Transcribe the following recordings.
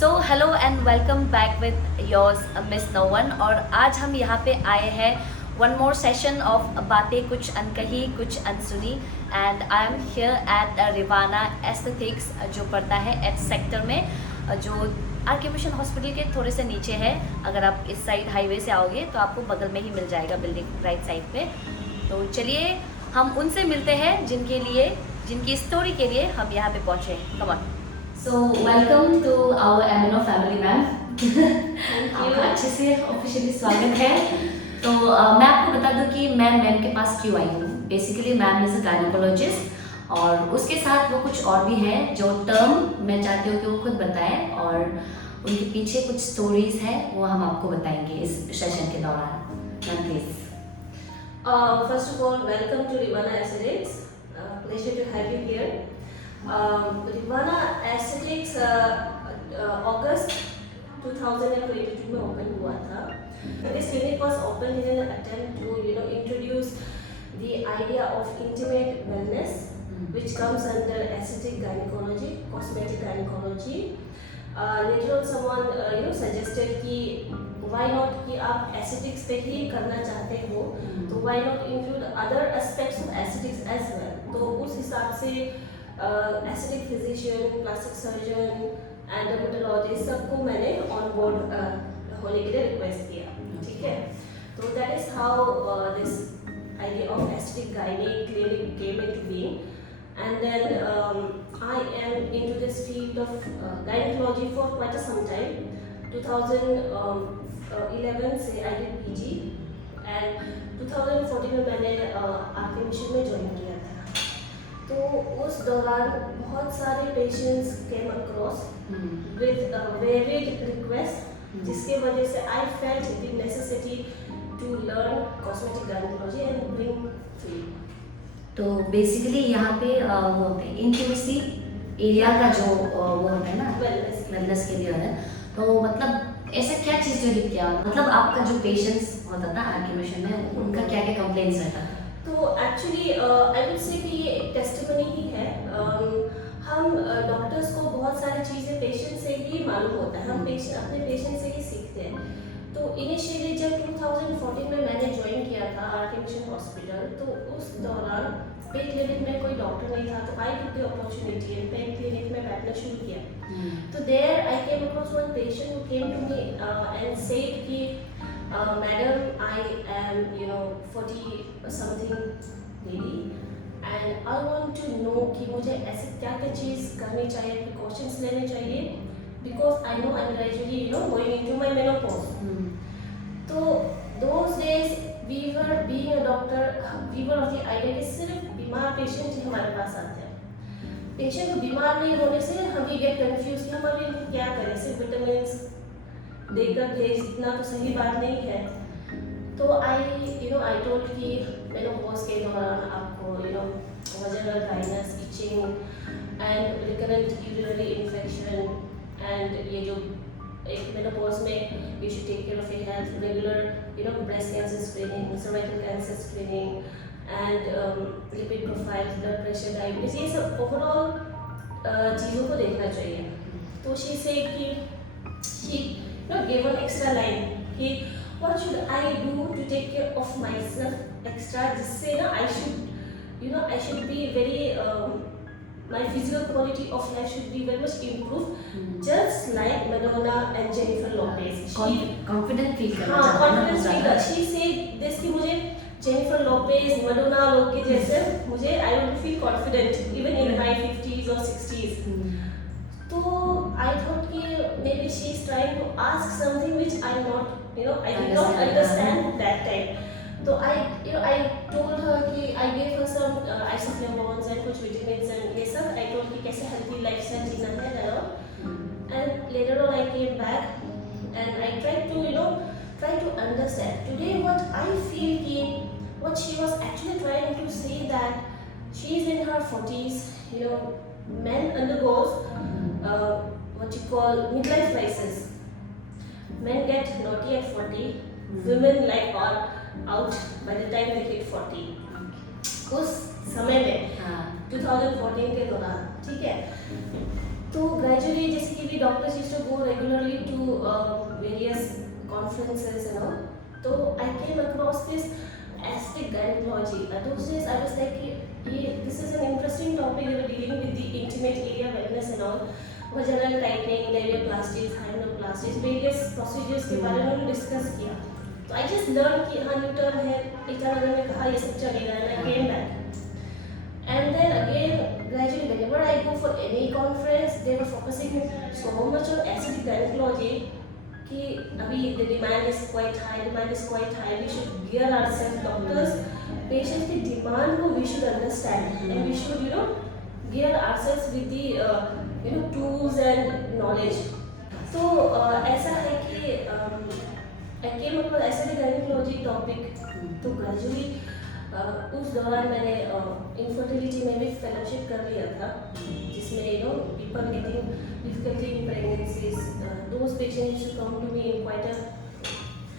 So hello and welcome back with yours miss no one. और आज हम यहाँ पे आए हैं वन मोर सेशन ऑफ बातें कुछ अनकही कुछ अनसुनी। And I am here at Rivana aesthetics जो पड़ता है एच सेक्टर में, जो आर.के. मिशन हॉस्पिटल के थोड़े से नीचे है। अगर आप इस साइड हाईवे से आओगे तो आपको बगल में ही मिल जाएगा बिल्डिंग राइट साइड पे। तो चलिए हम उनसे मिलते हैं जिनकी स्टोरी के लिए हम यहाँ पे पहुँचे हैं। Come on. So welcome to our Amino family ma'am. आपका अच्छे से ऑफिशियली स्वागत है। तो मैं आपको बता दूं कि मैं मैम के पास क्यों आई हूँ। Basically ma'am is a gynaecologist और उसके साथ वो कुछ और भी है जो टर्म मैं चाहती हूँ कि वो खुद बताएं, और उनके पीछे कुछ स्टोरीज है वो हम आपको बताएंगे इस सेशन के दौरान। Ma'am please. First of all, welcome to Rivana Aesthetics. Pleasure to have you here. Rivana Aesthetics August 2022 में open हुआ था. This clinic was opened in an attempt to introduce the idea of intimate wellness, which comes under aesthetic gynecology, cosmetic gynecology. Later on someone suggested कि why not कि आप aesthetics पे ही करना चाहते हो तो why not include other aspects of aesthetics as well. तो उस हिसाब से aesthetic physician, plastic surgeon and dermatologist सबको मैंने on board होने के लिए request किया, ठीक है. तो that is how this idea of aesthetic gynae clinic came into being. And then I am into this field of gynecology for quite some time. 2011 से I did PG and 2014 में मैंने आर.के. मिशन में join किया था. तो उस दौरान बहुत सारे patients came across with varied requests जिसके वजह से I felt the necessity to learn cosmetic gynecology and bring field. तो बेसिकली यहाँ पे वो होते हैं इंटीमेसी एरिया का जो वो होता है ना वेलनेस के लिए है। तो मतलब ऐसा क्या चीज़ जो हिट किया, मतलब आपका जो पेशेंट्स होता था आर.के. मिशन में उनका क्या क्या कंप्लेंट्स रहता था? तो एक्चुअली आई वुड से कि ये एक टेस्टिमनी ही है. हम डॉक्टर्स को बहुत सारी चीज़ें पेशेंट से ही मालूम होता है. हम अपने पेशेंट से ही सीखते हैं. तो इनिशियली जब 2014 में मैंने ज्वाइन किया था आर.के. मिशन हॉस्पिटल, तो उस दौरान पेन क्लिनिक में कोई डॉक्टर नहीं था. तो I took the opportunity and pain clinic में बैठना शुरू किया. तो there I came across one patient who came to me and said कि madam I am 40 something lady and I want to know कि मुझे ऐसे क्या क्या चीज़ करनी चाहिए, प्रिकॉशंस लेने चाहिए, because I know I am gradually going into my menopause. तो those days we were being a doctor, we were of the idea कि सिर्फ बीमार पेशेंट ही हमारे पास आते हैं. पेशेंट को बीमार नहीं होने से हम भी गेट कंफ्यूज कि हम अभी इनको क्या करें, सिर्फ विटामिन्स देकर भेजना तो सही बात नहीं है. तो आई टोल्ड कि मेनोपॉज के दौरान आपको vaginal dryness, etching and recurrent urinary infection and ये जो एक मेनोपॉज में you should take care of your health, regular breast cancer screening, cervical cancer screening and lipid profile, blood pressure, diabetes, ये सब overall चीज़ों को देखना चाहिए. तो she said कि she gave an extra line कि what should I do to take care of myself extra, जिससे ना I should be very my physical quality of life should be very much improved, just like Madonna and Jennifer Lopez. Confident feel करना confidence feel. She said this कि मुझे Jennifer Lopez, Madonna लोग के जैसे मुझे I don't feel confident even in my 50s or 60s. तो I thought कि maybe she is trying to ask something which I did not understand that time. तो I told her कि I gave her some isoflavones and कुछ vitamins and ये सब. I told कि कैसे healthy lifestyle जीना है and all. And later on I came back and I tried to understand. Today what I feel कि what she was actually trying to say that she is in her 40s. Men undergoes what you call midlife crisis. Men get naughty at 40. Women are out by the time they hit 40. उस समय में 2014 के दौरान, ठीक है, तो gradually जैसे कि भी doctors used to go regularly to various conferences and all, तो I came across this aesthetic gynecology. At those days I was like this is an interesting topic. We were dealing with the intimate area wellness and all, vaginal tightening, labiaplasties, hymenoplasties, various procedures के बारे में उन्होंने discuss किया. तो I just learned कि हाँ new term है, इटानगर में कहा ये सब चलेगा, and I came back. And then again, gradually, whenever I go for any conference, they were focusing so much on aesthetic gynecology. कि अभी the demand is quite high, we should gear ourselves, doctors, patients की demand को we should understand, and we should gear ourselves with the tools and knowledge. तो ऐसा है कि I came across aesthetic gynecology topic, तो gradually उस दौरान मैंने infertility में भी fellowship कर लिया था, जिसमें people getting difficulty in pregnancies, those patients used to come to me in quite a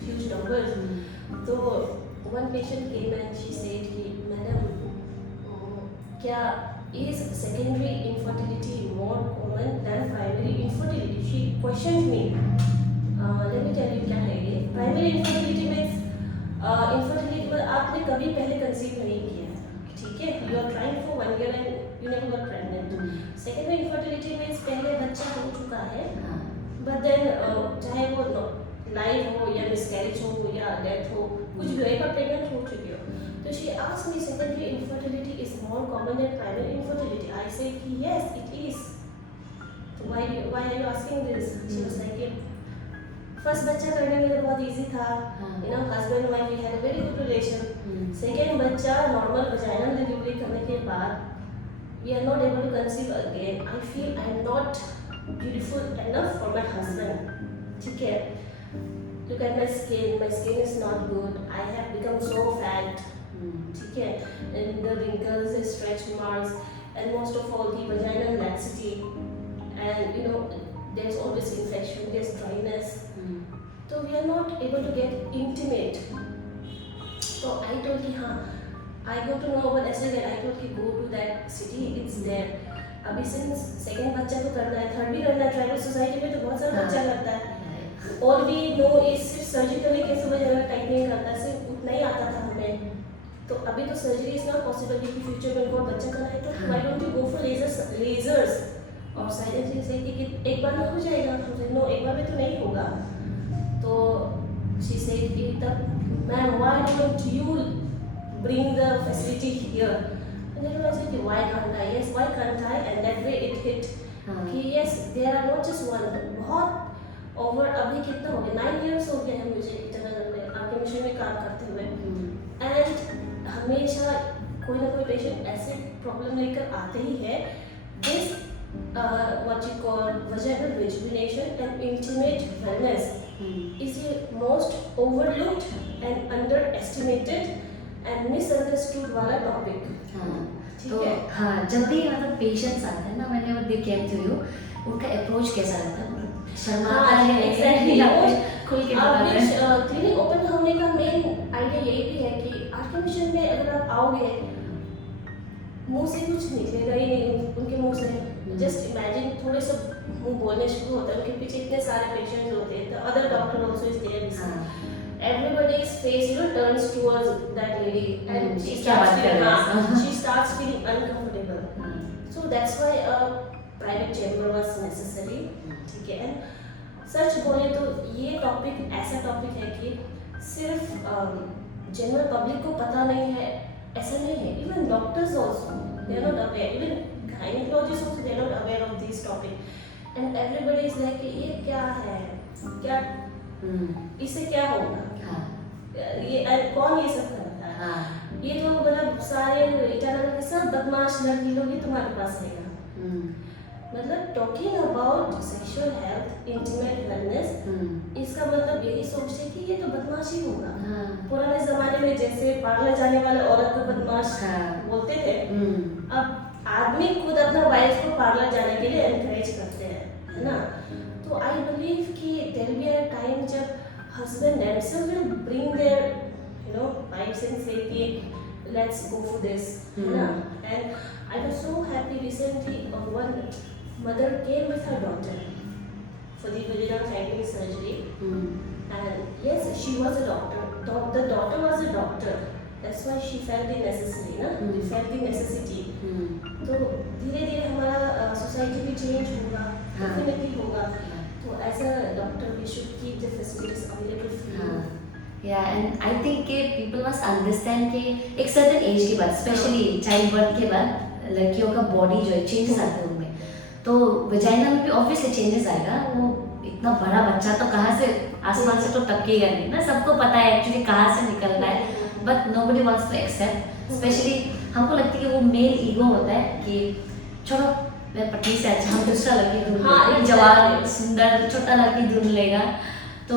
huge numbers. So one patient came and she said कि madam क्या is secondary infertility more common than primary infertility? She questioned me. Let me tell you क्या है ये. Primary infertility means infertility में आपने कभी पहले conceive नहीं किया, ठीक है, you are trying for 1 year and you never got pregnant. Secondary infertility means पहले बच्चा हो चुका है, but then चाहे वो लाइव हो या मिसकैरेज हो या डेथ हो, कुछ भी हो, एक बार प्रेग्नेंट हो चुकी हो. तो she asked me secondary infertility is more common than primary infertility. I said कि yes it is. So why are you asking this? She was like first बच्चा करने में तो बहुत इजी था, husband wife we had a very good relation. Second बच्चा normal vaginal delivery करने के बाद we are not able to conceive again. I feel I am not beautiful enough for my husband, ठीक है. Look at my skin is not good, I have become so fat, ठीक है, and the wrinkles, the stretch marks, and most of all the vaginal laxity, and there's always infection, there's dryness. So we are not able to get intimate. So I told him, I got to know about SLN. I told him, go to that city, it's there. अभी since second बच्चा तो करना है, third भी करना है, tribal society में तो बहुत सारा बच्चा करता है. All we know is सिर्फ सर्जिकली कैसे वजाइनल टाइटनिंग करता है, सिर्फ उतना ही आता था हमें. तो अभी तो सर्जरी इज नॉट पॉसिबल, क्योंकि फ्यूचर में उनको बच्चा करना है, तो why don't you go for lasers? और साइलेंसली से कि एक बार में हो जाएगा, नो एक बार में तो नहीं होगा. तो शी सेड कि तब ma'am why don't you bring the facility here. And then I said why can't I, yes why can't I, and that way it hit कि yes there are not just one, बहुत over. अभी कितना हो गया, 9 years हो गए हैं मुझे इटानगर में आपके मिशन में काम करते हुए, एंड हमेशा कोई ना कोई पेशेंट ऐसे प्रॉब्लम लेकर आते ही है. This what you call vaginal rejuvenation and intimate wellness is the most overlooked and underestimated and misunderstood वाला topic. तो हाँ, जब भी मतलब पेशेंट्स आते हैं ना, मैंने वो देख केम टू यू, उनका अप्रोच कैसा रहता है, शर्माता है एग्जैक्टली. खुल के बताते हैं. क्लिनिक ओपन होने का मेन आइडिया यही भी है कि आपके मिशन में अगर आप आओगे, मुंह से कुछ निकलेगा ही नहीं उनके मुंह से. जस्ट इमेजिन, थोड़े से मुंह बोलने शुरू होता है, उनके पीछे इतने सारे पेशेंट्स होते हैं. The other doctor also is there. Everybody's face turns towards that lady, and she starts feeling uncomfortable. So that's why a private chamber was necessary. ठीक है. सच बोले तो ये टॉपिक ऐसा टॉपिक है कि सिर्फ जनरल पब्लिक को पता नहीं है, ऐसा नहीं है. Even doctors also they are not aware. Even gynecologists also they are not aware of this topic. And everybody is like ये क्या है, क्या इससे क्या होगा, ये कौन ये सब करता है. ये तो मतलब सारे इटानगर के सब बदमाश लड़की लोग ही तुम्हारे पास आएगा. मतलब talking about sexual health, intimate wellness, इसका मतलब यही सोचते कि ये तो बदमाश ही होगा. पुराने जमाने में जैसे पार्लर जाने वाले औरत को बदमाश बोलते थे, अब आदमी खुद अपना वाइफ को पार्लर जाने के लिए एनकरेज करते हैं, है ना. तो आई बिलीव कि there will be a time जब husband themselves will bring their wives and say कि let's go for this, है ना. And I was so happy recently, one mother came with her daughter for the vaginal tightening surgery. And yes, she was a doctor. The daughter was a doctor. That's why she felt the necessity, ना? She felt the necessity. तो धीरे धीरे हमारा society भी change होगा, definitely होगा. तो as a doctor we should keep the facilities available for you. या एंड आई थिंक कि पीपल मस्ट अंडरस्टैंड कि एक सर्टेन एज के बाद, स्पेशली चाइल्ड बर्थ के बाद लड़कियों का बॉडी जो है चेंजेस आते हैं उनमें. तो वजाइना में भी ऑब्वियसली चेंजेस आएगा. वो इतना बड़ा बच्चा तो कहाँ से, आसमान से तो टपकेगा नहीं ना. सबको पता है एक्चुअली कहाँ से निकलना है, but nobody wants to accept. Especially हमको लगता है कि वो मेल ईगो होता है कि छोड़ो, मैं पत्नी से अच्छा हम दूसरा लड़की ढूंढ लेंगे, जवान सुंदर छोटा लड़की ढूंढ लेगा. तो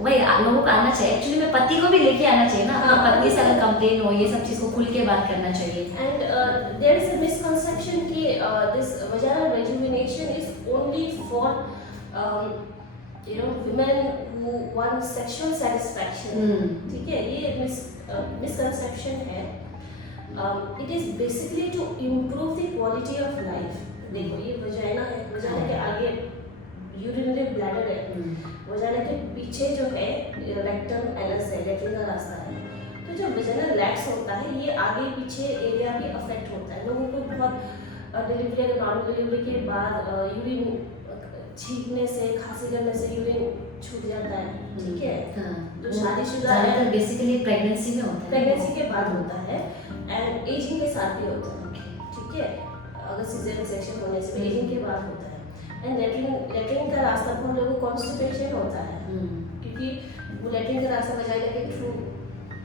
वही लोगों को आना चाहिए. एक्चुअली में पति को भी लेके आना चाहिए ना. अपनी पत्नी से अगर कंप्लेन हो, ये सब चीज़ को खुल के बात करना चाहिए. And there is a misconception कि this vaginal rejuvenation is only for women who want sexual satisfaction. ठीक है, ये misconception है. It is basically to improve the quality of life. देखो ये वजाइना है, वजाइना के आगे यूरिनरी ब्लैडर है, वजाइना के पीछे जो है रेक्टम एनस है, लेट्रिन का रास्ता है. तो जब वजाइना रिलैक्स होता है, ये आगे पीछे एरिया भी अफेक्ट होता है. लोगों को बहुत डिलीवरी या नॉर्मल डिलीवरी के बाद यूरिन छींकने से, खांसी करने से यूरिन छूट जाता है. ठीक है, तो शादीशुदा है, बेसिकली प्रेगनेंसी में होता है, प्रेगनेंसी के बाद होता है एंड एजिंग के साथ भी होता है. ठीक है, अगर सीजरियन सेक्शन होने से एजिंग के बाद होता है. एंड लेट्रिन का रास्ता बहुत लोगों को कॉन्स्टिपेशन होता है, क्योंकि वो लेट्रिन का रास्ता वजाइना के थ्रू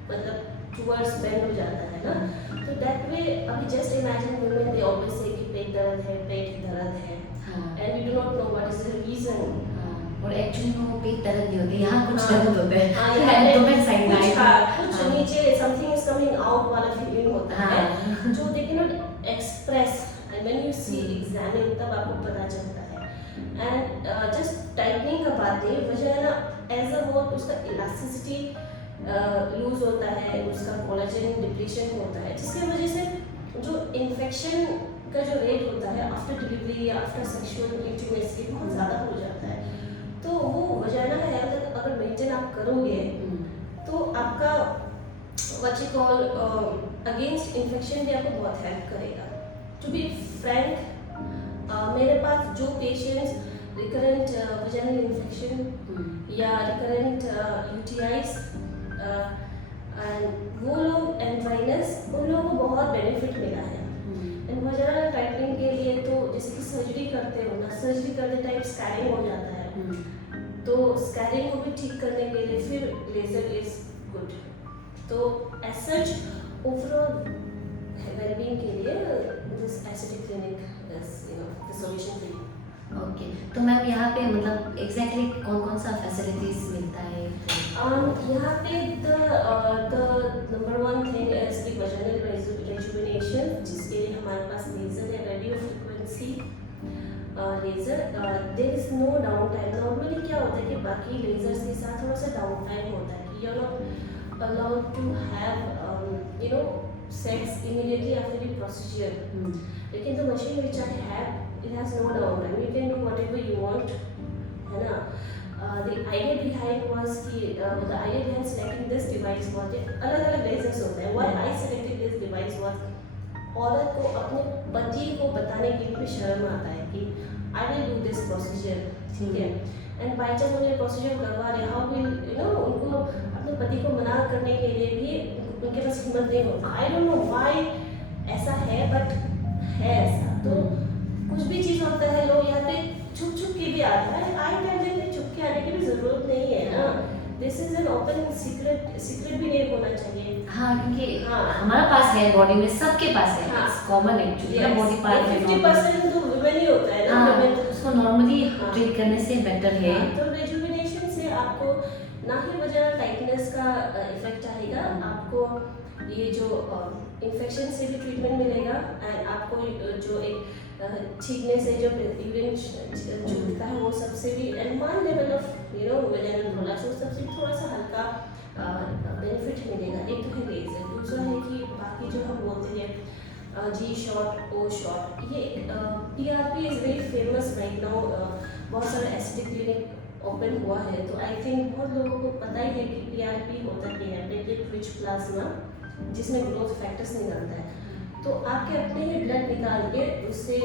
मतलब टुवर्ड्स बेंड हो जाता है ना. तो दैट वे अभी just imagine women they always say कि पेट दर्द है, पेट दर्द है, and we do not know what is the reason. और एक्चुअली वो पेट दर्द नहीं होती, यहाँ कुछ दर्द होते हैं. कुछ नीचे समथिंग इज कमिंग आउट वाला फीलिंग होता है जो they can not express, and when you see examine तब आपको पता चलता है. एंड जस्ट टाइटनिंग का बात है, वजाइना एज अ होल उसका इलास्टिसिटी लूज होता है, उसका कोलेजन डिप्लीशन होता है, जिसकी वजह से जो इन्फेक्शन का जो रेट होता है आफ्टर डिलीवरी या आफ्टर सेक्सुअल इंटीमेसी बहुत ज़्यादा हो जाता है. तो वो वजाइना का हेल्थ अगर मेंटेन आप करोगे तो आपका what you call against infection भी आपको बहुत हेल्प करेगा. टू बी फ्रैंक, मेरे पास जो पेशेंट्स रिकरेंट वजाइनल इन्फेक्शन या रिकरेंट यूटीआईज एंड वो लोग एंड्राइनस, उन लोगों को बहुत बेनिफिट मिला है. एंड वजाइनल टाइटनिंग के लिए तो जैसे कि सर्जरी करते हो ना, सर्जरी करते टाइम स्कैरिंग हो जाता है, तो स्कैरिंग को भी ठीक करने के लिए फिर लेजर इज गुड. तो एज सच ओवरऑल वेलबींग के लिए this aesthetic clinic is the solution for you. Okay, तो मैम यहाँ पे मतलब एग्जैक्टली कौन कौन सा फैसिलिटीज मिलता है? यहाँ पे the number one thing is the vaginal rejuvenation, जिसके लिए हमारे पास लेजर है, radio frequency laser. There is no down time. Normally क्या होता है कि बाकी लेजर्स के साथ थोड़ा सा डाउन टाइम होता है कि you are not allowed to have sex immediately after the procedure. लेकिन the machine which I have, it has no downtime. You can do whatever you want, है ना. The idea behind was कि the idea behind selecting this device was अलग-अलग lasers होते हैं. Why I selected this device was औरत को अपने पति को बताने के लिए शर्म आता है कि I will do this procedure, ठीक है. And by chance उन्हें procedure करवा रहे, how will उनको अपने पति को मना करने के लिए भी उनके पास हिम्मत नहीं होता. I don't know why ऐसा है, but है ऐसा. तो कुछ भी चीज होता है, लोग यहाँ पे छुप छुप के भी आता है. आई टाइम में छुप के आने की भी जरूरत नहीं है ना. This is an open secret भी नहीं होना चाहिए. हाँ, क्योंकि हमारा पास है, बॉडी में सबके पास है. It's common actually, body part है. 50% तो वुमेन ही होता है ना. तो उसको नॉर्मली ट्रीट करने से बेटर है. तो रेजुवेनेशन से आपको ना ही वजाइनल टाइटनेस का इफेक्ट आएगा, आपको ये जो इन्फेक्शन से भी ट्रीटमेंट मिलेगा, एंड आपको जो एक छींकने से जो यूरिन छूटता है वो सबसे भी, and one level of vaginal prolapse, वो सबसे थोड़ा सा हल्का बेनिफिट मिलेगा. एक तो है लेजर, दूसरा है कि बाकी जो हम बोलते हैं जी शॉर्ट, ओ शॉर्ट, ये PRP is very famous right now. बहुत सारे एस्थेटिक क्लिनिक ओपन हुआ है, तो आई थिंक बहुत लोगों को पता ही है कि PRP होता क्या है, प्लेटलेट रिच प्लाज्मा, जिसमें ग्रोथ फैक्टर्स निकलता है। तो आपके अपने ही ब्लड निकाल के उससे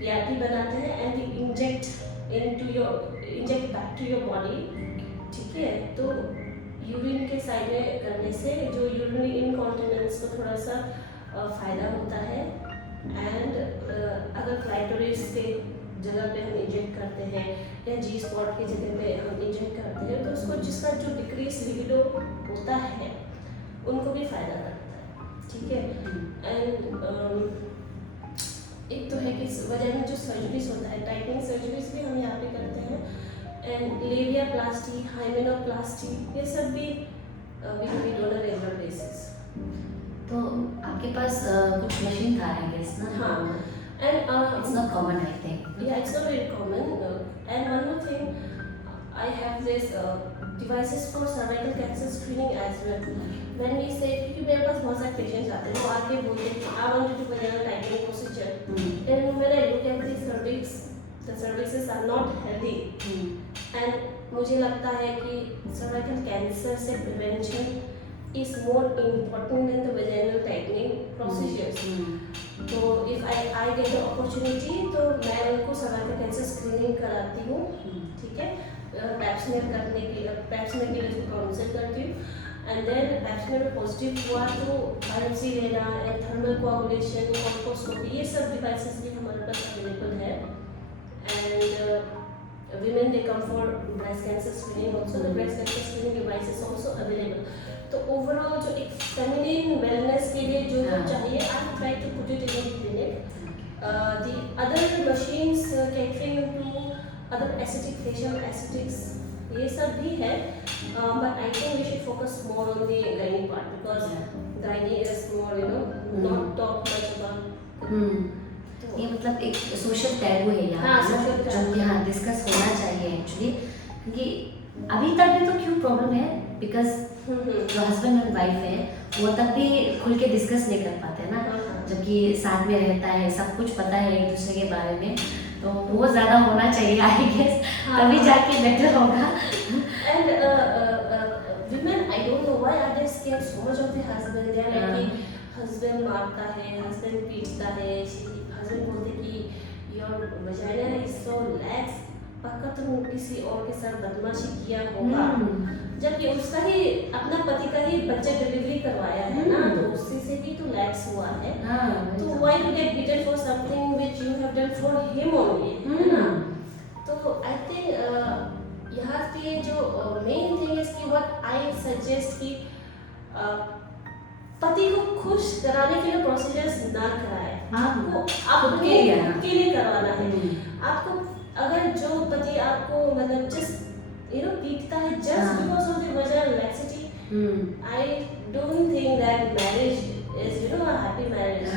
PRP बनाते हैं and inject back to your body. ठीक है, तो यूरिन के साइड में करने से जो यूरिनरी इनकॉन्टिनेंस को थोड़ा सा फ़ायदा होता है। एंड अगर क्लाइटोरिस के जगह पे हम इंजेक्ट करते हैं या जी स्पॉट की जगह पे हम इंजेक्ट करते हैं, तो उसको जिसका जो डिक्रीज लिबिडो होता है उनको भी फ़ायदा करता है। ठीक है, एंड एक तो है कि वजह में जो सर्जरीज होता है, टाइटनिंग सर्जरीज भी हम यहाँ पे करते हैं, एंड लेबियाप्लास्टी, हाइमेनोप्लास्टी, ये सब भी we do on a regular basis. तो आपके पास कुछ मशीन था आई गेस ना? हाँ, and it's not common I think. yeah, it's not very common. And one more thing, I have this devices for cervical cancer screening as well. When we say, क्योंकि मेरे पास बहुत सारे patients आते हैं, वो आके बोलते हैं कि I want to do vaginal tightening procedure. And when I look at the cervixes are not healthy. And मुझे लगता है कि cervical cancer से prevention is more important than the vaginal tightening procedures. तो if I get the opportunity, तो मैं उनको cervical cancer screening कराती हूँ। ठीक है, पैप्समेयर करने के लिए काउंसिल करती हूँ, एंड देन पैप्समेयर में पॉजिटिव हुआ तो बायोप्सी लेना एंड थर्मल कोआगुलेशन, कॉल्पोस्कोपी, ये सब डिवाइसेस भी हमारे पास अवेलेबल है। And women they come for breast cancer screening also, the breast cancer screening device is also available. तो ओवरऑल जो एक फेमिनिन वेलनेस के लिए जो चाहिए, I try to put it in clinic. The other machines catering to other aesthetic facial aesthetics, ये सब भी है, but I think we should focus more on the gynae part, because gynae is more not talk much about. ये मतलब एक social taboo है यहाँ। हाँ, पे, social जो taboo। कि हाँ डिस्कस होना चाहिए एक्चुअली, क्योंकि अभी तक भी तो क्यों प्रॉब्लम है, बिकॉज जो हस्बैंड एंड वाइफ है वो तब भी खुल के डिस्कस नहीं कर पाते हैं ना, जबकि साथ में रहता है, सब कुछ पता है एक दूसरे के बारे में, तो वो ज़्यादा होना चाहिए आई गेस, तभी जाके बेटर होगा। And women, I don't know why are they scared so much of the husband. They are like कि husband मारता है, husband पीटता है, husband बोलते कि your vagina is so lax, पक्का तुम किसी और के साथ बदमाशी किया होगा, जबकि उसका ही अपना पति का ही बच्चा डिलीवरी करवाया है ना, तो उससे से भी तो लैक्स हुआ है। तो why to get beaten for something which you have done for him only, है ना? तो I think यहाँ पे जो मेन थिंग है कि what I suggest कि पति को खुश कराने के लिए प्रोसीजर्स ना कराए, आपको खुद के लिए करवाना है। आपको अगर जो पति आपको मतलब जस्ट पीटता है just because of the vaginal laxity, I don't think that marriage is a happy marriage.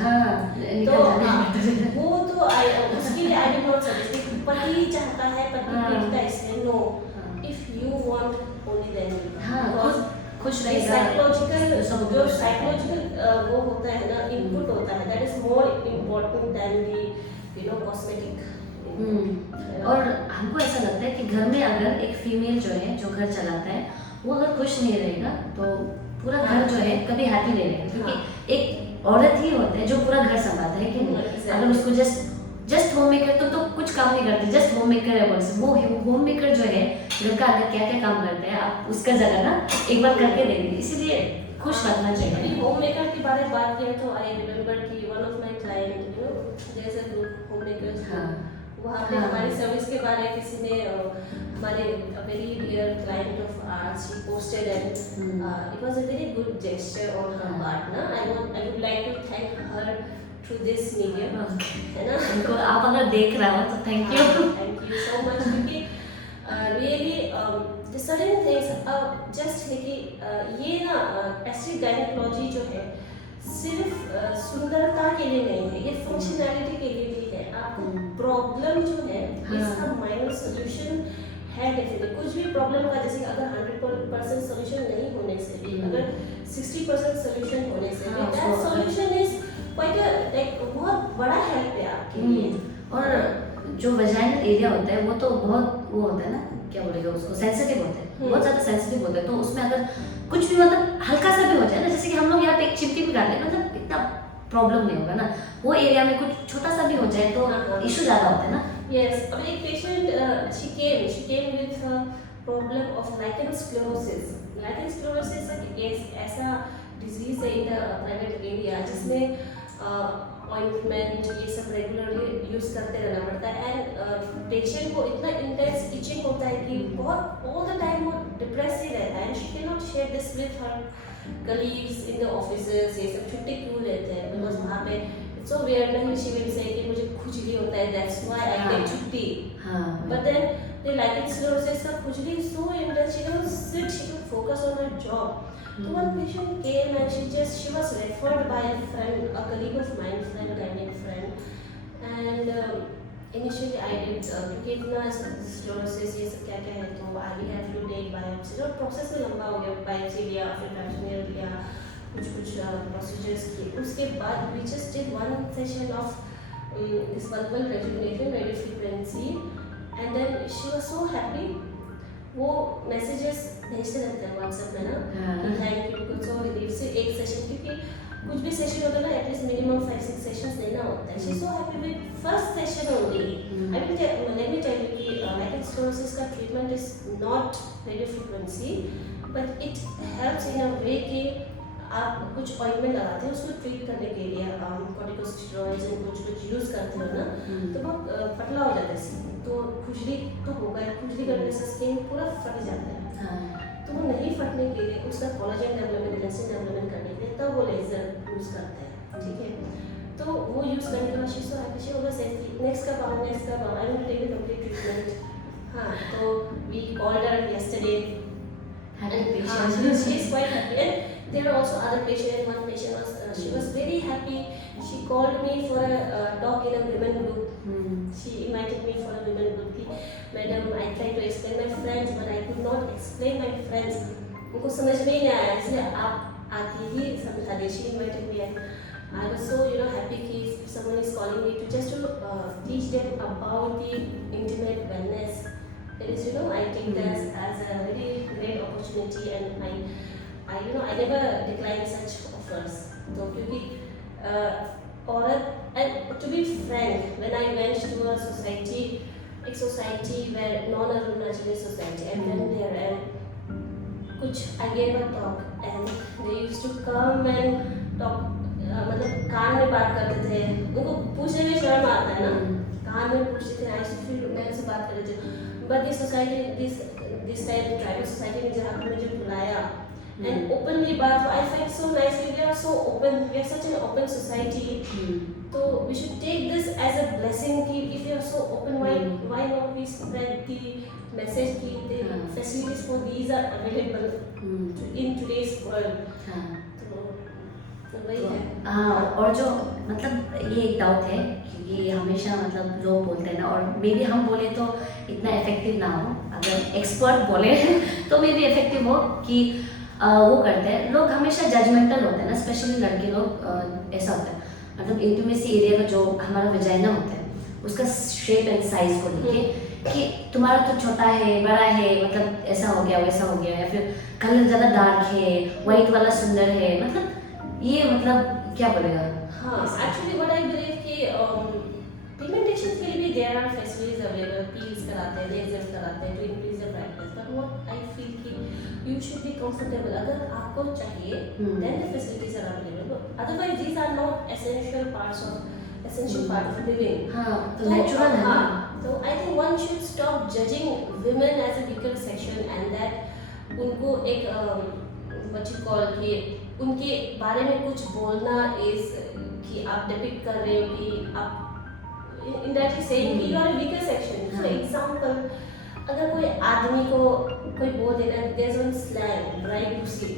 तो वो तो उसके लिए I do not suggest। पति चाहता है, पति पीटता है, इसलिए no, if you want only then you खुश रहेगा। साइकोलॉजिकल वो होता है ना, इनपुट होता है, that is more important then the cosmetic. और हमको ऐसा लगता है कि घर में अगर एक फीमेल जो है जो घर चलाता है, वो अगर खुश नहीं रहेगा तो पूरा घर जो है कभी हैप्पी नहीं रहेगा, क्योंकि एक औरत ही होता है जो पूरा घर संभालता है कि नहीं। अगर उसको जस्ट होम मेकर तो कुछ काम नहीं करते, जस्ट होम मेकर है, वो होम मेकर जो है घर का अंदर क्या क्या काम करते हैं, आप उसका जगह ना एक बार करके देंगे, इसीलिए खुश रखना चाहिए। होम मेकर के बारे में बात किया तो आई रिमेम्बर कि वन ऑफ माय क्लाइंट जैसे ग्रुप होम मेकर्स, वहाँ पे हमारी सर्विस के बारे में किसी ने हमारे very dear client of arts she posted and it was a very good gesture on her part ना। I would like to thank her through this medium, है ना। उनको आप अगर देख रहा हो तो थैंक यू सो मच, क्योंकि really the sudden things just है कि ये ना एस्थेटिक गायनेकोलॉजी जो है सिर्फ सुंदरता के लिए नहीं है, ये फंक्शनैलिटी के लिए भी है। आपको प्रॉब्लम जो है इसका माइनर सोल्यूशन है डेफिनेटली। कुछ भी प्रॉब्लम का जैसे अगर 100% सोल्यूशन नहीं होने से भी, अगर 60% सोल्यूशन होने से भी, that solution is quite like बहुत बड़ा हेल्प है आपके लिए। और जो वजाइनल एरिया होता है वो तो बहुत वो होता है ना, क्या बोलेगा उसको, सेंसिटिव होता है, बहुत ज़्यादा सेंसिटिव होता है। तो उसमें अगर कुछ भी मतलब हल्का सा भी हो जाए ना, जैसे कि हम लोग यहाँ पे एक चिमटी भी डाल लें, मतलब इतना प्रॉब्लम नहीं होगा ना। वो एरिया में कुछ छोटा सा भी हो जाए तो इशू ज़्यादा होता है ना। यस, और एक patient she came with a problem of lichen sclerosis. Lichen sclerosis एक ऐसा डिजीज है इन द प्राइवेट एरिया जिसमें ऑइंटमेंट ये सब रेगुलरली यूज करते रहना पड़ता है। एंड पेशेंट को इतना इंटेंस इचिंग होता है कि बहुत ऑल द टाइम वो डिप्रेस ही रहता है। And she can not share this with her colleagues in the offices. ये सब छुट्टी क्यों लेते हैं, बिकॉज वहाँ पे इट्स सो वियर्ड नहीं, शी विल से कि मुझे खुजली होता है, दैट्स व्हाई आई टेक छुट्टी। But then the lichen sclerosis का खुजली is so intense, she cannot sit, she cannot focus on her job. So one patient came and she was referred by a friend, a colleague of mine, friend, and initially I did क्योंकि इतना sclerosis ये सब क्या क्या है तो I have to take biopsy। और process में लंबा हो गया, biopsy लिया, फिर pap smear लिया, कुछ procedures किए। उसके बाद we just did one session of this vulval rejuvenation radio frequency, and then she was so happy। वो मैसेजेस भेजते रहते हैं व्हाट्सएप में ना कि थैंक यू, कुछ और रिलीफ से एक सेशन, क्योंकि कुछ भी सेशन होता है ना एटलीस्ट मिनिमम 5-6 सेशंस लेना होता है। She so happy with first session only. I will let me tell you कि lichen sclerosis का treatment is not radio frequency, but it helps in a way कि आप कुछ ऑइंटमेंट लगाते हैं उसको ट्रीट करने के लिए, कॉर्टिकोस्टेरॉइड्स एंड कुछ यूज़ करते हो ना, तो बहुत पतला हो जाता है स्किन, तो खुजली तो होगा, खुजली करने से स्किन पूरा फट जाता है। तो वो नहीं फटने के लिए उसका कोलाजन डेवलपमेंट, इलास्टिन डेवलपमेंट करने के लिए तब वो लेजर यूज़ करते हैं, ठीक है। तो वो यूज़ करने के बाद she so happy, she always said कि नेक्स्ट कब आओ, I will take the complete treatment. हाँ, तो we called her yesterday and she is quite happy, and there are also other patients, and one patient was she was very happy. She called me for a talk in a women group। She invited me for a women group कि madam I tried to explain my friends but I could not explain my friends, उनको समझ में ही नहीं आया, इसलिए आप आके ही समझा दे। She invited me and I was so happy कि someone is calling me to just to teach them about the intimate wellness। It is I take that as a really great opportunity, and I never decline such offers। तो क्योंकि औरत, and to be frank, when I went to a society, एक society where non-Arunachali society, and then there and कुछ I gave a talk and they used to come and talk, मतलब कान में बात करते थे, उनको पूछने में शर्म आता है ना, कान में पूछते थे, I used to feel मैं उनसे बात कर रही थी। But this society, this type of tribal society में जहाँ पे मुझे बुलाया and openly बात, I find so nice कि we are so open, we are such an open society। तो we should take this as a blessing कि if you are so open, why not we spread the message कि the facilities for these are available in today's world। तो वही है। हाँ, और जो मतलब ये एक डाउट है क्योंकि हमेशा मतलब लोग बोलते हैं ना, और मे बी हम बोले तो इतना इफेक्टिव ना हो, अगर एक्सपर्ट बोले तो मे बी इफेक्टिव हो कि वो करते हैं लोग, हमेशा जजमेंटल होते हैं ना, स्पेशली लड़के लोग। ऐसा होता है मतलब इंटीमेसी एरिया का जो हमारा वजाइना होता है उसका शेप एंड साइज को लेके कि तुम्हारा तो छोटा है, बड़ा है, मतलब ऐसा हो गया वैसा हो गया, या फिर कलर ज़्यादा डार्क है, वाइट वाला सुंदर है, मतलब ये मतलब क्या बोलेगा। हाँ, एक्चुअली व्हाट आई बिलीव कि पिगमेंटेशन के लिए भी there are facilities available, peels कराते हैं, लेजर्स कराते हैं to increase the brightness, but what I feel कि यू शुड बी कंफर्टेबल। अगर आपको चाहिए then the facilities are available, otherwise these are not essential part of living. हाँ, तो नेचुरल है। तो I think one should stop judging women as a weaker section and that उनको एक what you call कि उनके बारे में कुछ बोलना इज कि आप डिपिक्ट कर रहे हो कि आप इनडायरेक्टली सेइंग कि you are a weaker section. For example, अगर कोई आदमी को कोई बोल देना, there is one slang dry pussy,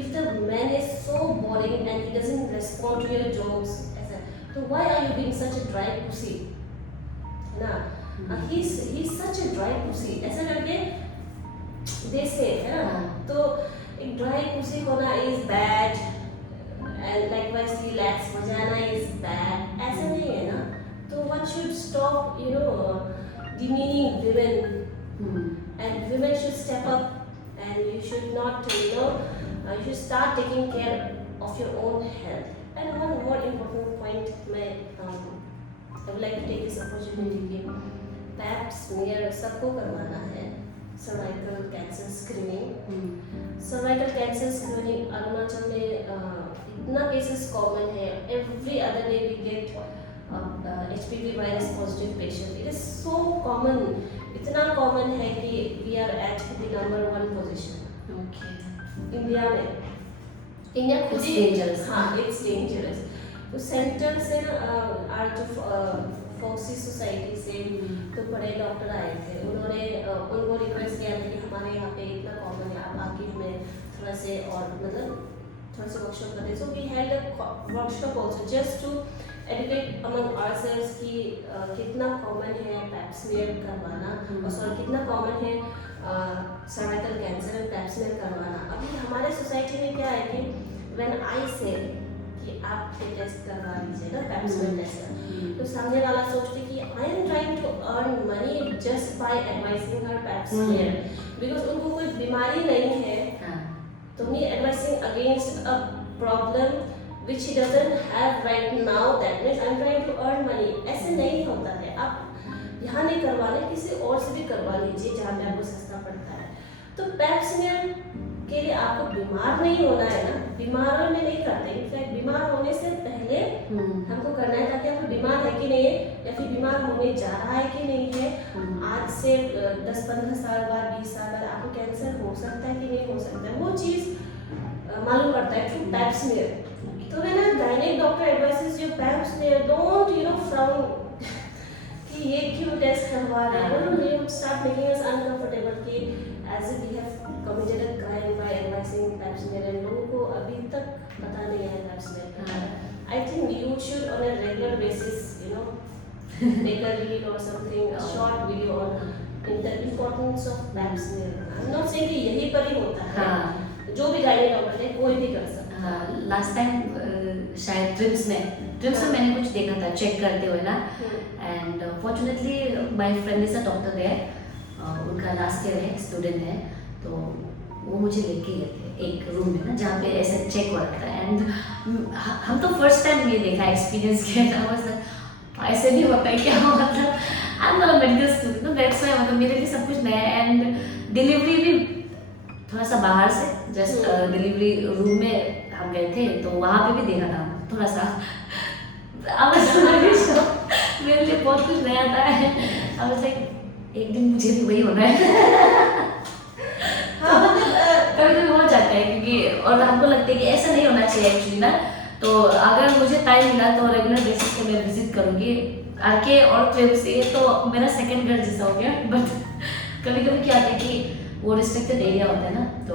if the man is so boring and he doesn't respond to your jokes, ऐसा, तो why are you being such a dry pussy ना, he is such a dry pussy, ऐसा करके they say है ना। तो एक dry pussy होना is bad and likewise relax vagina is bad, ऐसा नहीं है ना. तो one should stop demeaning women, and women should step up, and you should not you should start taking care of your own health. And one more important point, I would like to take this opportunity कि pap smear सबको करवाना है. Cervical cancer screening. Cervical cancer screening Arunachal में इतना cases common है. Every other day we get HPV virus positive patient. It is so common, इतना common है कि we are at the number 1 position. Okay. India में, इंडिया खुद ही dangerous. हाँ, इट्स डेंजरस. तो सेंटर से आर जो फॉक्सी सोसाइटी से तो बड़े डॉक्टर आए थे. उन्होंने उनको रिक्वेस्ट किया था कि हमारे यहाँ पे इतना कॉमन है, आप आके हमें थोड़ा से और थोड़ा सा वर्कशॉप करें. So we had a workshop also just to educate among ourselves कि कितना कॉमन है पैप स्मीयर करवाना, और सॉरी कितना कॉमन है सर्वाइकल कैंसर में पैप स्मीयर करवाना. अभी हमारे सोसाइटी में क्या है कि व्हेन आई से कि आप ये टेस्ट करवा लीजिए ना, पैप स्मीयर टेस्ट, तो सामने वाला सोचते कि I am trying to earn money just by advising her pap smear, because उनको कोई बीमारी नहीं है. तो me advising against a problem which he doesn't have right now, that means I'm trying to earn money. ऐसे नहीं होता है. आप यहाँ नहीं करवाने, किसी और से भी करवा लीजिए जहाँ पे आपको सस्ता पड़ता है. तो पैप स्मीयर के लिए आपको बीमार नहीं होना है ना, बीमार में नहीं करते. इनफैक्ट बीमार होने से पहले हमको करना है ताकि आपको बीमार है कि नहीं है, या फिर बीमार होने जा रहा है कि नहीं है. आज से 10-15 साल बाद, 20 साल बाद आपको कैंसर हो सकता है कि नहीं हो सकता है, वो चीज़ मालूम पड़ता है थ्रू पैप स्मीयर. तो when a gynec doctor advises you pap smear, don't frown कि ये क्यों टेस्ट करवा रहे हैं. Don't start making us uncomfortable कि as if we have committed a crime by advising pap smear, and लोगों को अभी तक पता नहीं है pap smear. I think you should on a regular basis make a reel or something, a short video on the importance of pap smear. I'm not saying कि यही पर ही होता है. जो भी gynec डॉक्टर है कोई भी कर सकता है. लास्ट टाइम शायद ट्रिम्स में मैंने कुछ देखा था चेक करते हुए ना. And fortunately my friend is a doctor there. उनका लास्ट ईयर है, स्टूडेंट है. तो वो मुझे लेके गए थे एक रूम में ना जहाँ पे ऐसा चेक हो रखा है. एंड हम तो फर्स्ट टाइम ये देखा, एक्सपीरियंस किया था. बस ऐसे भी होता है क्या, मतलब आई am not a medical student, तो दैट्स व्हाई मतलब मेरे लिए सब कुछ नया है. एंड डिलीवरी भी थोड़ा सा बाहर से, जस्ट डिलीवरी रूम में हम गए थे, तो वहाँ पे भी देखा था थोड़ा सा. मेरे लिए बहुत कुछ नया था. I was like, एक दिन मुझे भी वही होना है. हाँ, कभी कभी हो जाता है क्योंकि, और हमको लगता है कि ऐसा नहीं होना चाहिए एक्चुअली ना. तो अगर मुझे टाइम मिला तो रेगुलर बेसिस पे मैं विजिट करूँगी आके. और ट्रिप से तो मेरा सेकंड घर जैसा हो गया. बट कभी कभी क्या होता है कि वो रिस्ट्रिक्टेड एरिया होता है ना, तो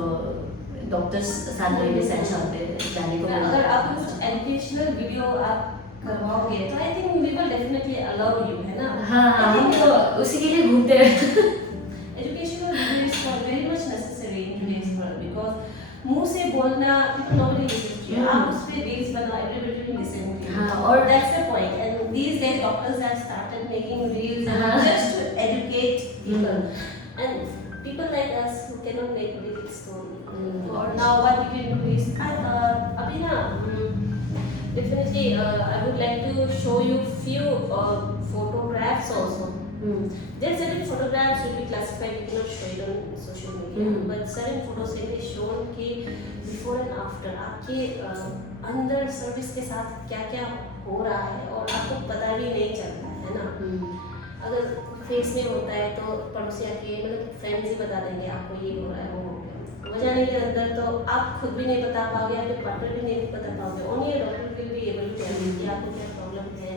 डॉक्टर्स साथ रहने से अच्छा होते हैं जाने को. अगर आप कुछ एजुकेशनल वीडियो आप करवाओगे तो I think we will definitely allow you, है ना. हाँ, हम तो उसी के लिए घूमते हैं. Educational video is very much necessary in today's world, because मुंह से बोलना नोबडी लिसन्स टू यू. आप उस पे रील्स बनाओ, everybody will listen to you. हाँ, और that's the point. And these days doctors have started making reels just to educate people. एंड people like us who cannot make reels, or now what we can do is abhi na definitely I would like to show you few photographs also. There are certain photographs will be classified, we cannot show it on social media, but certain photos can be shown कि before and after आपके अंदर service के साथ क्या क्या हो रहा है और आपको पता भी नहीं चलता है ना. अगर फेस में होता है तो पड़ोसी आके मतलब फ्रेंड्स ही बता देंगे आपको ये हो रहा है, वो हो गया. हो जाने के अंदर तो आप खुद भी नहीं बता पाओगे, आपके पार्टनर भी नहीं बता पाओगे. Only doctor will be able to tell you कि आपको क्या प्रॉब्लम है.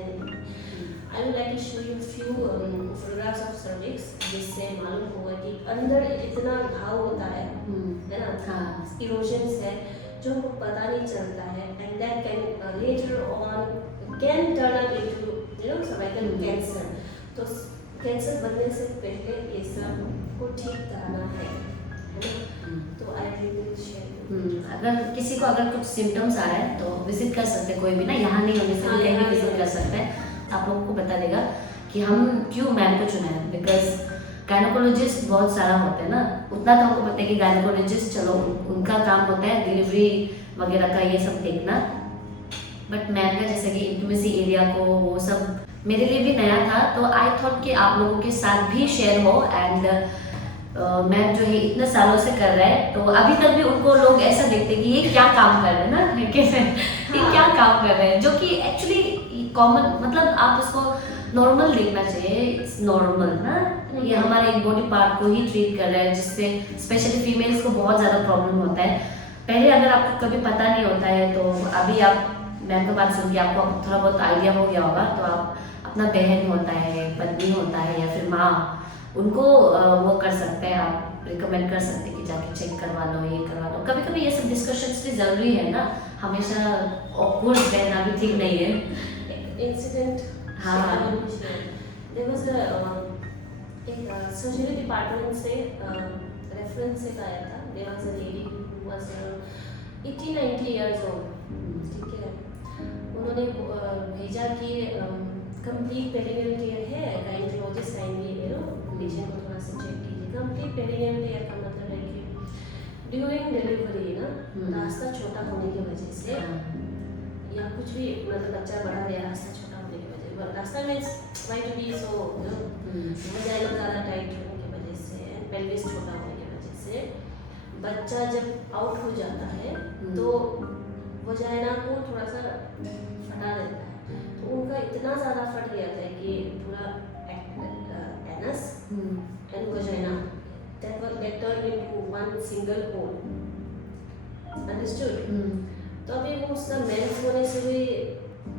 I would like to show you few photographs of cervix, जिससे मालूम होगा कि अंदर इतना घाव होता है ना, इरोजन्स है जो हमको पता नहीं चलता है. And that can later on can turn up into cervical cancer. तो कैंसर बनने से पहले ये सब को ठीक कराना है ना. तो आई will share. अगर किसी को अगर कुछ सिम्टम्स आ रहा है तो विजिट कर सकते हैं, कोई भी ना, यहाँ नहीं होने से हाँ, भी कहीं भी यहाँ विजिट नहीं कर सकते हैं। आप लोगों को बता देगा कि हम क्यों मैम को चुना है, बिकॉज गायनोकोलॉजिस्ट बहुत सारा होते हैं ना, उतना तो हमको पता है कि गायनोकोलॉजिस्ट चलो उनका काम होता है डिलीवरी वगैरह का ये सब देखना, बट मैम का जैसे कि इंटीमेसी एरिया को वो सब मेरे लिए भी नया था, तो आई थॉट कि आप लोगों के साथ भी शेयर हो। एंड मैम जो है इतने सालों से कर रहे हैं, तो अभी तक भी उनको लोग ऐसा देखते हैं कि ये क्या काम कर रहे हैं ना, ये क्या काम कर रहे हैं, जो कि एक्चुअली कॉमन, मतलब आप उसको नॉर्मल देखना चाहिए, इट्स नॉर्मल ना, ये हमारे एक बॉडी पार्ट को ही ट्रीट कर रहा है, जिससे स्पेशली फीमेल्स को बहुत ज़्यादा प्रॉब्लम होता है। पहले अगर आपको कभी पता नहीं होता है तो अभी आप मैम की बात सुन के आपको थोड़ा बहुत आइडिया हो गया होगा, तो आप अपना बहन होता है, पत्नी होता है या फिर माँ, उनको वो कर सकते हैं, आप रिकमेंड कर सकते हैं कि जाके चेक करवा लो, ये करवा लो। कभी कभी ये सब डिस्कशंस भी ज़रूरी है ना, हमेशा ऑकवर्ड रहना भी ठीक नहीं है। इंसिडेंट हाँ। देयर वाज एक सर्जरी डिपार्टमेंट से रेफरेंस एक आया था। There was a lady who was 80-90 years old, ठीक है। उन्होंने भेजा कि कंप्लीट पेरिनियल टियर है, गायनेकोलॉजिस्ट आएंगे, पेशेंट को थोड़ा सा चेक कीजिए। कंप्लीट पेरिनियल टियर का मतलब है कि ड्यूरिंग डिलीवरी ना, रास्ता छोटा होने की वजह से या कुछ भी, मतलब बच्चा बड़ा या रास्ता छोटा होने की वजह से, रास्ता means why to be so vagina ज़्यादा टाइट होने की वजह से, पेल्विस छोटा होने की वजह से बच्चा जब आउट हो जाता है तो वजाइना को थोड़ा सा फटा देता है। तो उनका इतना ज़्यादा फट गया था कि पूरा anus and vagina that turned into one single hole. Understood? तो अभी वो उसका मेंस होने से भी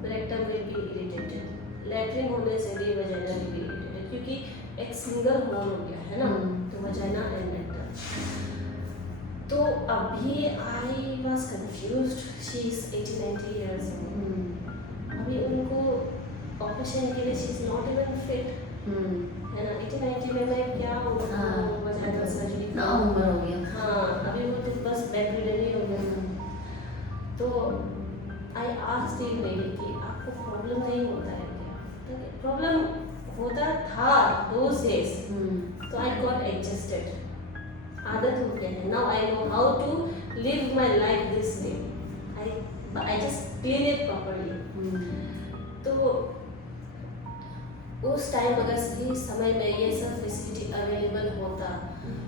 rectum will be irritated, latrine होने से भी वजाइना विल बी इरिटेटेड, क्योंकि एक सिंगल होल हो गया है ना, तो वजाइना एंड रेक्टम। तो अभी I was confused, she is 80-90 years old, अभी उनको ऑपरेशन के लिए she is not even fit, है ना। 80-90 में मैं क्या होगा, वजाइना सर्जरी ना उम्र हो गया। हाँ, अभी वो तो बस बेडरिडन ही हो गया। तो आई आस्क्ड द लेडी कि आपको प्रॉब्लम नहीं होता है क्या? प्रॉब्लम होता था those days, तो आई गॉट एडजस्टेड, आदत हो गया है। Now I know how to live my life this way, I just clean it properly. तो उस टाइम अगर सही समय में ये सब फैसिलिटी अवेलेबल होता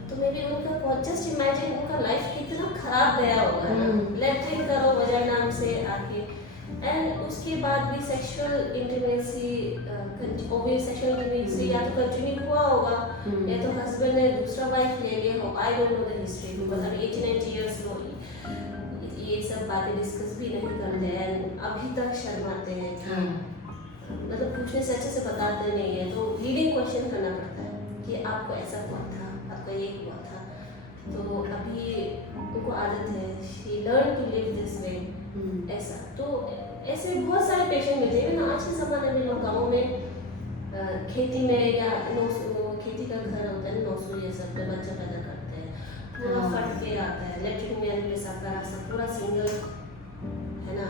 तो मे बी उनका, जस्ट इमेजिन उनका लाइफ कितना खराब गया होगा ना, लैट्रिन करो वजाइना से आके, एंड उसके बाद भी सेक्सुअल इंटीमेसी, सेक्सुअल इंटीमेसी या तो कंटिन्यू हुआ होगा या तो हस्बैंड ने दूसरा वाइफ ले लिया हो, I don't know the history, because अभी 80-90 इयर्स लो ये सब बातें डिस्कस भी नहीं करते हैं, अभी तक शर्माते हैं, मतलब पूछने से अच्छे से बताते नहीं है, तो लीडिंग क्वेश्चन करना पड़ता है कि आपको ऐसा हुआ था, आपको ये हुआ था। तो अभी उनको आदत है, she learn to live this way, ऐसा। तो ऐसे बहुत सारे पेशेंट मिलते हैं ना, आज के ज़माने में लोग गाँव में खेती में या खेती का घर होता है, नौसू ये सब में बच्चा पैदा करते हैं, पूरा फट के आता है, लैट्रिन में पेशाब का रास्ता पूरा सिंगल है ना।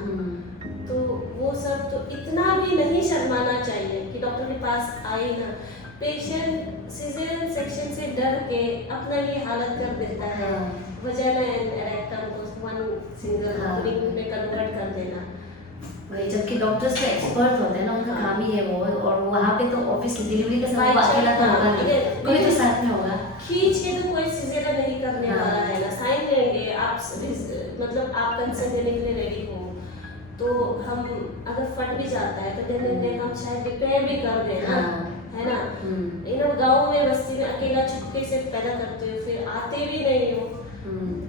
तो वो सब, तो इतना भी नहीं शर्माना चाहिए कि डॉक्टर के पास आए ना, पेशेंट सिजेरियन सेक्शन से डर के अपना ये हालत कर देता है, वजाइना एंड रेक्टम को वन सिंगल रिंग में कन्वर्ट कर देना। वही, जबकि डॉक्टर्स तो एक्सपर्ट होते हैं ना, उनका काम ही है वो, और वहाँ पे तो ऑफिस डिलीवरी का समय अकेला तो होगा नहीं, कोई तो साथ में होगा, खींच के तो कोई सिजेरियन नहीं करने वाला है ना, साइन लेंगे आप, मतलब आप कंसर्न देने के लिए रेडी हो, तो हम अगर फट भी जाता है तो दिन हम शायद रिपेयर भी कर देना, है ना। इन गाँव में बस्ती में अकेला छुपके से पैदा करते हो, फिर आते भी नहीं हो,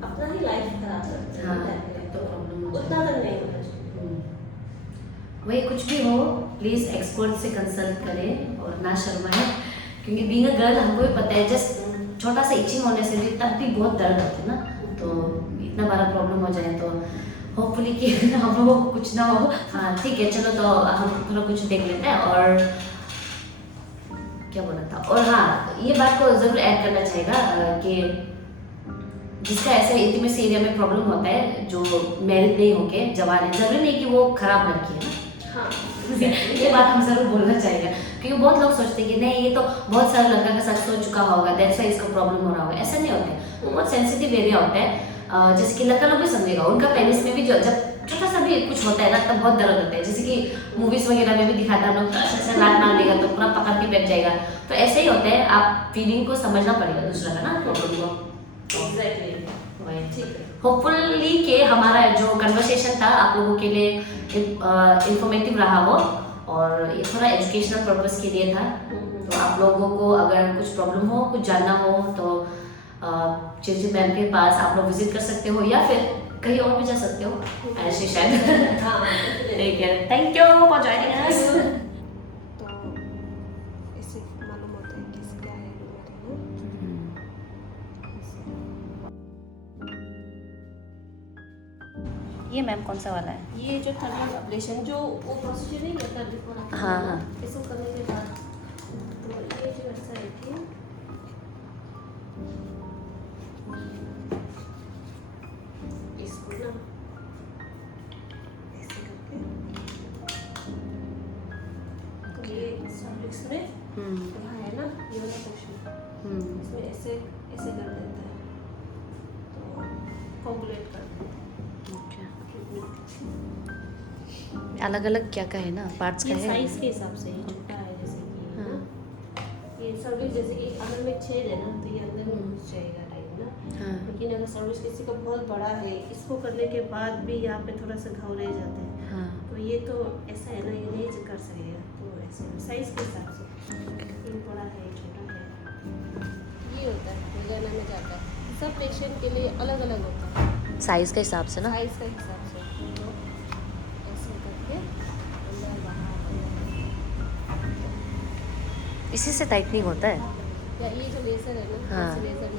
अपना ही लाइफ खराब करते हैं, तो उतना तक नहीं होना चाहिए। वही, कुछ भी हो प्लीज़ एक्सपर्ट से कंसल्ट करें और ना शर्माएं, क्योंकि बीइंग अ गर्ल हमको भी पता है, जस्ट छोटा सा इचिंग होने से भी तब भी बहुत दर्द होता है ना, तो इतना बड़ा प्रॉब्लम हो जाए तो होपफुली कि हम लोगों को कुछ ना हो। हाँ ठीक है, चलो तो हम थोड़ा कुछ देख लेते हैं। और क्या बोला था, और हाँ ये बात को ज़रूर ऐड करना चाहिएगा कि जिसका ऐसे इंटीमेसी एरिया में प्रॉब्लम होता है, जो मैरिड नहीं होके जवान है, जरूरी नहीं कि वो खराब लड़की है ना। हाँ ये बात हम जरूर बोलना चाहिए, क्योंकि बहुत लोग सोचते हैं कि नहीं ये तो बहुत सारा लड़का का साथ हो चुका होगा, दैट्स व्हाई इसको प्रॉब्लम हो रहा होगा। ऐसा नहीं होता है, वो बहुत सेंसिटिव एरिया होता है। जैसे कि लड़का लोग भी समझेगा, उनका पेनिस में भी जो जब छोटा सा भी कुछ होता है ना, तब बहुत दर्द होता है। जैसे कि मूवीज वगैरह में भी दिखाता है, लोग ऐसे नाक मार लेगा तो पूरा पकड़ के बैठ जाएगा, तो ऐसे ही होता है। आप फीलिंग को समझना पड़ेगा दूसरा का ना, प्रॉब्लम को। एग्जैक्टली ठीक है। होपफुली कि हमारा जो कन्वर्सेशन था आप लोगों के लिए इंफॉर्मेटिव रहा हो, और ये थोड़ा एजुकेशनल पर्पस के लिए था। तो आप लोगों को अगर कुछ प्रॉब्लम हो, कुछ जानना हो, तो चिरजी मैम के पास आप लोग विजिट कर सकते हो, या फिर कहीं और भी जा सकते हो ऐसे शायद। हाँ ठीक है, thank you for joining us. तो इससे मालूम होता है कि क्या है ये मैम कौन सा वाला है? ये जो थर्मल एब्लेशन जो वो प्रोसीजर नहीं होता लिपोना, हाँ, हाँ। इसको करने के बाद तो ये जो ऐसा है कि इसको ना ऐसे करके, तो ये सर्विक्स में यहाँ है ना ये वाला पोर्शन, इसमें ऐसे ऐसे कर देता है, तो कोगुलेट कर देता है। अलग अलग क्या का है ना, पार्ट्स का ये है। साइज के हिसाब से ये छोटा है, जैसे कि हाँ। ये सर्विस जैसे कि अगर में छेद है ना, तो ये अंदर में घुस जाएगा टाइप ना। हाँ। लेकिन अगर सर्विस किसी का बहुत बड़ा है, इसको करने के बाद भी यहाँ पे थोड़ा सा घाव रह जाते हैं। हाँ। तो ये तो ऐसा है ना, ये नहीं कर सकेगा, तो ऐसे साइज के हिसाब से ये बड़ा है छोटा है, ये होता है रोजाना में जाता है। सब पेशेंट के लिए अलग अलग होता है, साइज के हिसाब से ना। साइज के हिसाब से। तो ऐसे करके अंदर बाहर इसी से टाइटनिंग होता है। या ये जो लेज़र है ना, हाँ। जैसे लेज़र